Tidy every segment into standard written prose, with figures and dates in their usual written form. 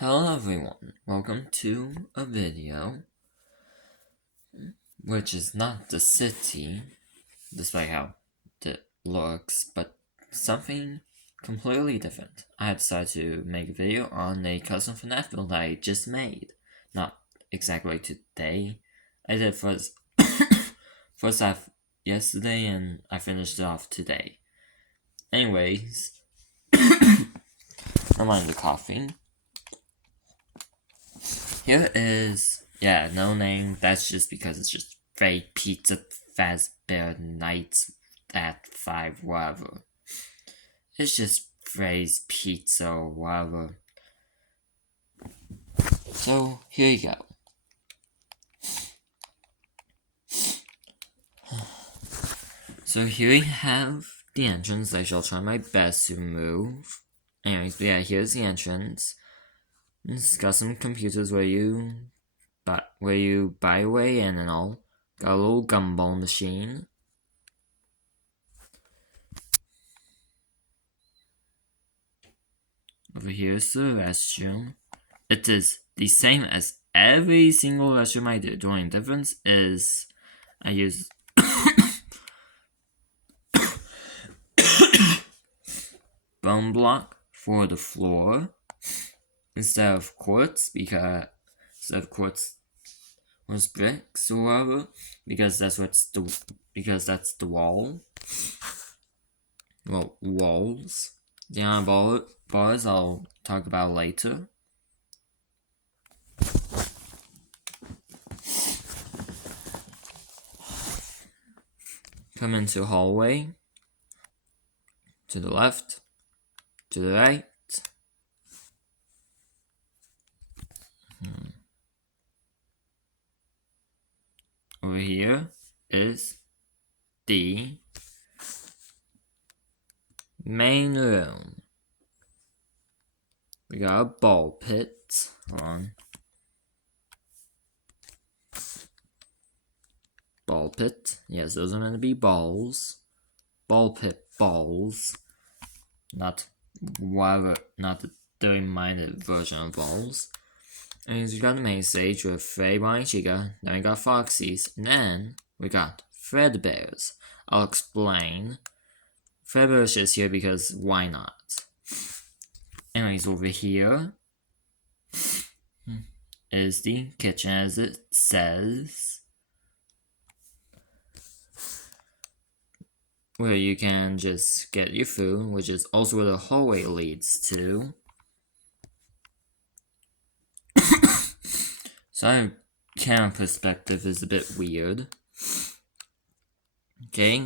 Hello everyone, welcome to a video which is not the city, despite how it looks, but something completely different. I decided to make a video on a custom FNAF build I just made. Not exactly today. I did first half yesterday and I finished it off today. Anyways, I mind the coughing. Here is, no name, that's just because it's just fake pizza Fazbear Nights at 5 whatever. It's just phrase pizza or whatever. So, here you go. So here we have the entrance. I shall try my best to move. Anyways, yeah, here's the entrance. It's got some computers where you buy away and all. Got a little gumball machine. Over here is the restroom. It is the same as every single restroom I do. The only difference is I use bone block for the floor instead of quartz, because was bricks or whatever, because that's the wall. Well, walls. The other bars I'll talk about later. Come into hallway. To the left. To the right. Over here is the main room. We got a ball pit. Hold on. Ball pit. Yes, those are meant to be balls. Ball pit balls. Not the 30-minded version of balls. And we got the main stage with Freddy, Bonnie, Chica. Then we got Foxy's. And then we got Fredbear's. I'll explain. Fredbear's just here because why not? Anyways, over here is the kitchen, as it says, where you can just get your food, which is also where the hallway leads to. So our camera perspective is a bit weird. Okay,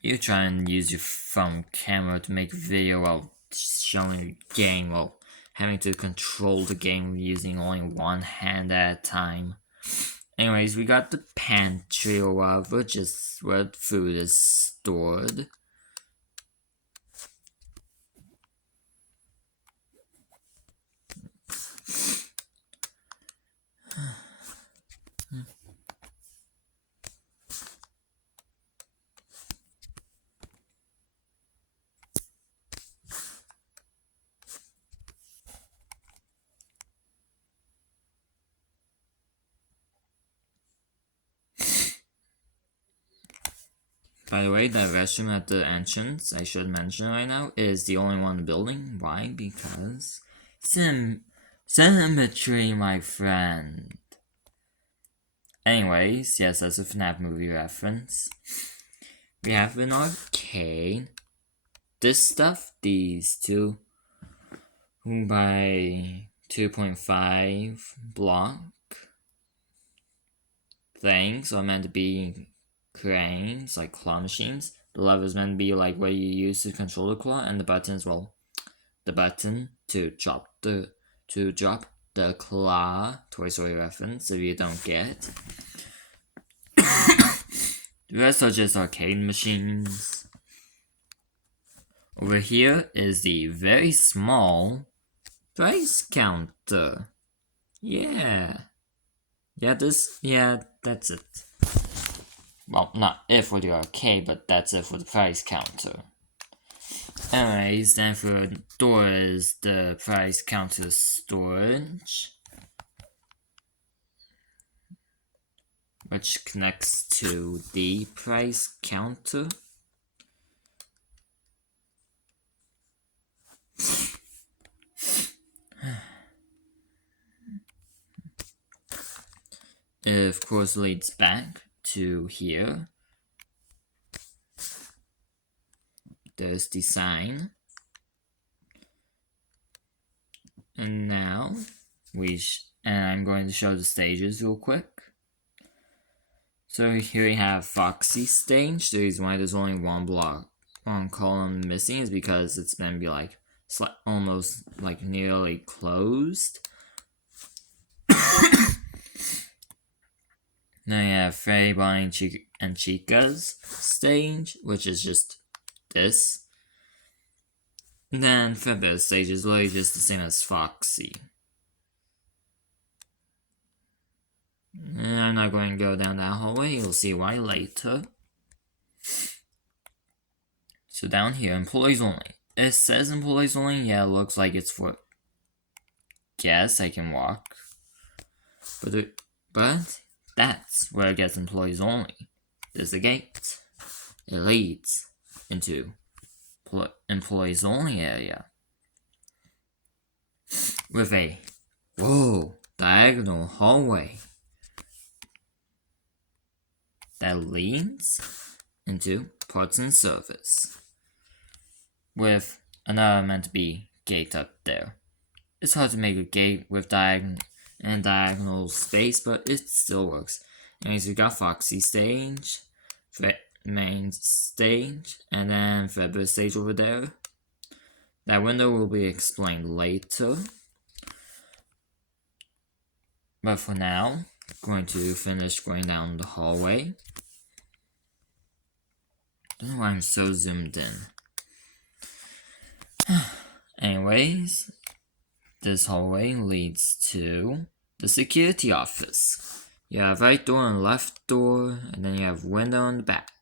you try and use your phone camera to make a video while showing the game, while having to control the game using only one hand at a time. Anyways, we got the pantry or whatever, just where the food is stored. By the way, that restroom at the entrance, I should mention right now, is the only one in the building. Why? Because symmetry, my friend. Anyways, yes, that's a FNAF movie reference. We have an arcade. This stuff, these 2 by 2.5 block things are meant to be cranes, like claw machines. The lever is meant to be like what you use to control the claw, and the button as well. The button to drop the claw. Toy Story reference if you don't get. The rest are just arcade machines. Over here is the very small price counter. Yeah, that's it. Well, not it for the arcade, but that's it for the price counter. Anyways, then for door is the price counter storage, which connects to the price counter. It of course leads back to here. There's the sign. And now and I'm going to show the stages real quick. So here we have Foxy stage. The reason why there's only one column missing is because it's gonna be like almost like nearly closed. Then you have Freddy, Bonnie, and Chica's stage, which is just this. And then Fredbear's stage is literally just the same as Foxy. And I'm not going to go down that hallway, you'll see why later. So down here, employees only. It says employees only, yeah, it looks like it's for... Guess I can walk. But that's where it gets employees only. There's a gate. It leads into employees only area. With a, diagonal hallway that leads into parts and service. With another meant to be gate up there. It's hard to make a gate with diagonal space, but it still works. Anyways, we got Foxy stage, main stage, and then Fredbear stage over there. That window will be explained later. But for now, I'm going to finish going down the hallway. Don't know why I'm so zoomed in. Anyways, this hallway leads to the security office. You have right door and left door, and then you have window in the back.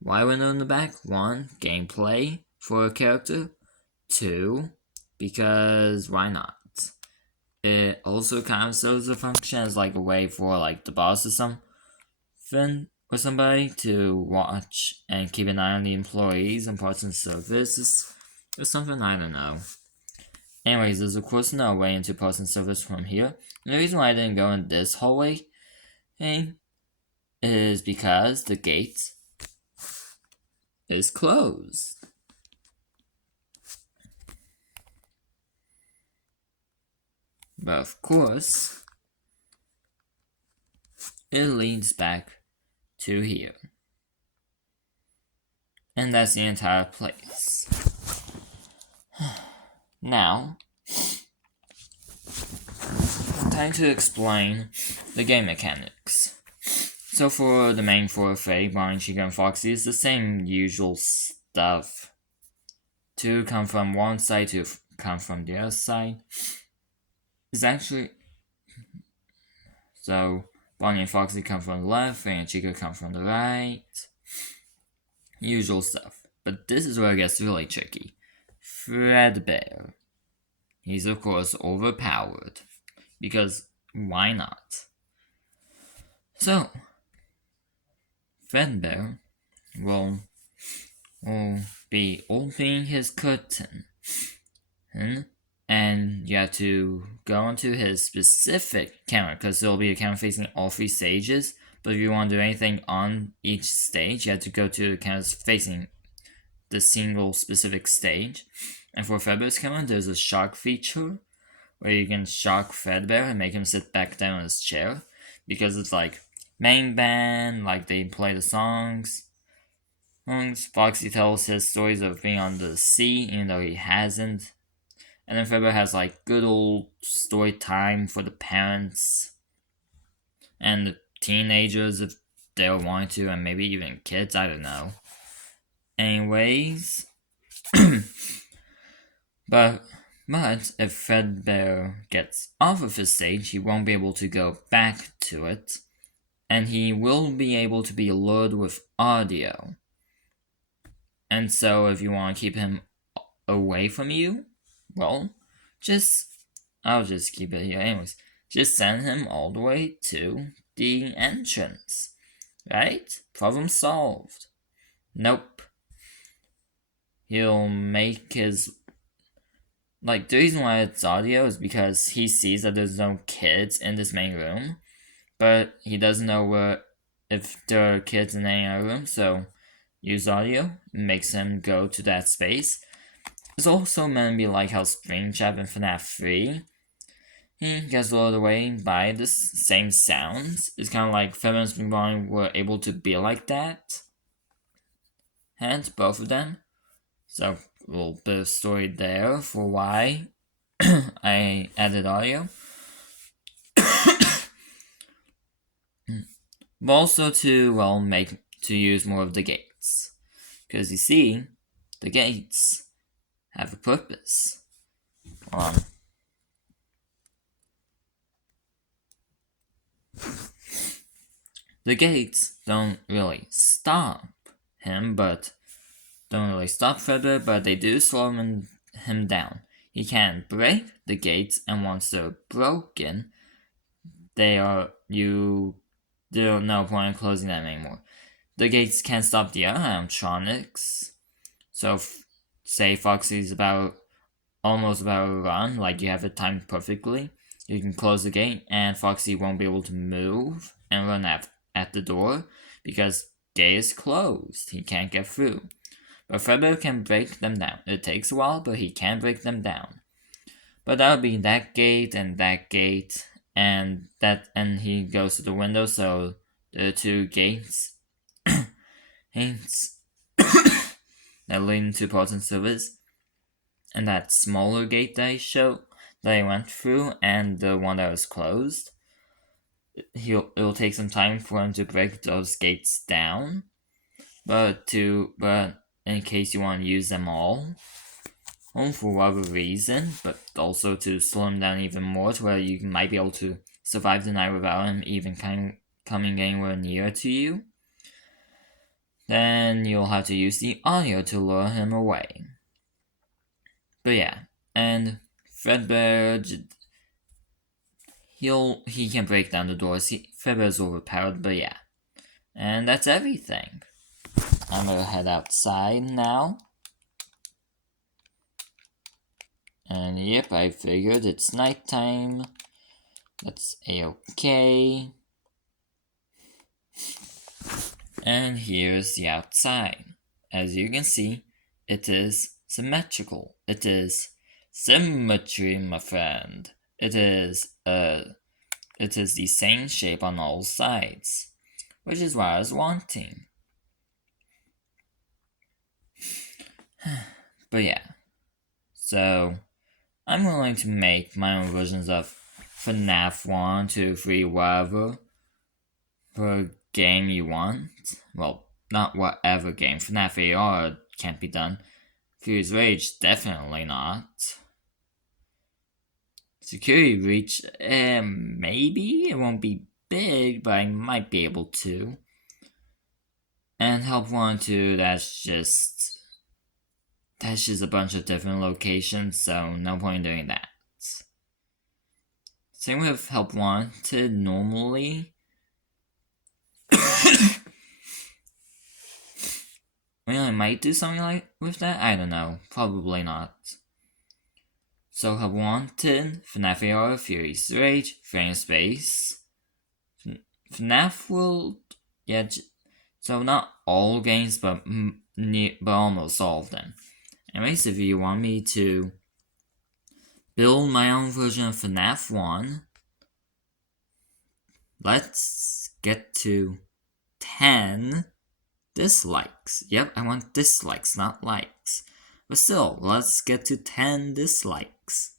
Why window in the back? 1, gameplay for a character. 2, because why not? It also kind of serves a function as like a way for like the boss or something, or somebody to watch and keep an eye on the employees and parts and services, or something, I don't know. Anyways, there's of course no way into parts and service from here. And the reason why I didn't go in this hallway is because the gate is closed. But of course, it leads back to here. And that's the entire place. Now, time to explain the game mechanics. So for the main 4, Freddy, Bonnie, Chica, and Foxy, it's the same usual stuff. 2 come from one side, 2 come from the other side. It's actually... So, Bonnie and Foxy come from the left, and Chica come from the right. Usual stuff. But this is where it gets really tricky. Fredbear. He's of course overpowered. Because why not? So, Fredbear will be opening his curtain. And you have to go into his specific camera, because there will be a camera facing all 3 stages. But if you want to do anything on each stage, you have to go to the cameras facing the single specific stage. And for Fredbear's camera, there's a shock feature where you can shock Fredbear and make him sit back down in his chair, because it's like main band, like they play the songs. Foxy tells his stories of being on the sea, even though he hasn't. And then Fredbear has like good old story time for the parents and the teenagers if they want to, and maybe even kids, I don't know. Anyways, but if Fredbear gets off of his stage, he won't be able to go back to it, and he will be able to be lured with audio. And so if you want to keep him away from you, well, I'll just keep it here anyways. Just send him all the way to the entrance. Right? Problem solved. Nope. He'll make his... Like, the reason why it's audio is because he sees that there's no kids in this main room. But he doesn't know if there are kids in any other room, so use audio. Makes him go to that space. It's also meant to be like how Spring Trap in FNAF 3. He gets lured away by the same sounds. It's kind of like Feather and Spring Bonnie were able to be like that. Hence, both of them. So, a little bit of story there for why I added audio. But also to, to use more of the gates. Because you see, the gates have a purpose. The gates don't really stop him, but don't really stop Fredbear, but they do slow him down. He can't break the gates, and once they're broken, there's no point in closing them anymore. The gates can't stop the other animatronics. So, say Foxy's almost about to run, like you have it timed perfectly, you can close the gate, and Foxy won't be able to move and run at the door because gate is closed. He can't get through. But Fredbear can break them down. It takes a while, but he can break them down. But that would be that gate, and he goes to the window, so there are two gates that lead to Ports and Service. And that smaller gate that I went through, and the one that was closed. It'll take some time for him to break those gates down. But in case you want to use them all, for whatever reason, but also to slow him down even more to where you might be able to survive the night without him even coming anywhere near to you, then you'll have to use the audio to lure him away. But yeah, and Fredbear, he can break down the doors. Fredbear's overpowered, but yeah. And that's everything. I'm gonna head outside now. And yep, I figured it's nighttime. That's a-okay. And here's the outside. As you can see, it is symmetrical. It is symmetry, my friend. It is the same shape on all sides, which is what I was wanting. But yeah, so I'm willing to make my own versions of FNAF 1, 2, 3, whatever, per game you want. Well, not whatever game. FNAF AR can't be done. Furious Rage, definitely not. Security Breach, maybe? It won't be big, but I might be able to. And Help 1 2, that's just a bunch of different locations, so no point in doing that. Same with Help Wanted normally. I might do something with that, I don't know, probably not. So Help Wanted, FNAF AR, Furious Rage, Frame Space, FNAF World, yeah, so not all games, but almost all of them. Anyways, if you want me to build my own version of FNAF 1, let's get to 10 dislikes. Yep, I want dislikes, not likes. But still, let's get to 10 dislikes.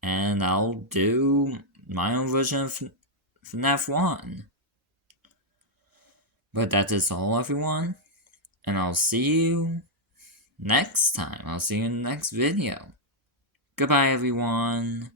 And I'll do my own version of FNAF 1. But that is all, everyone. And I'll see you next time. I'll see you in the next video. Goodbye, everyone.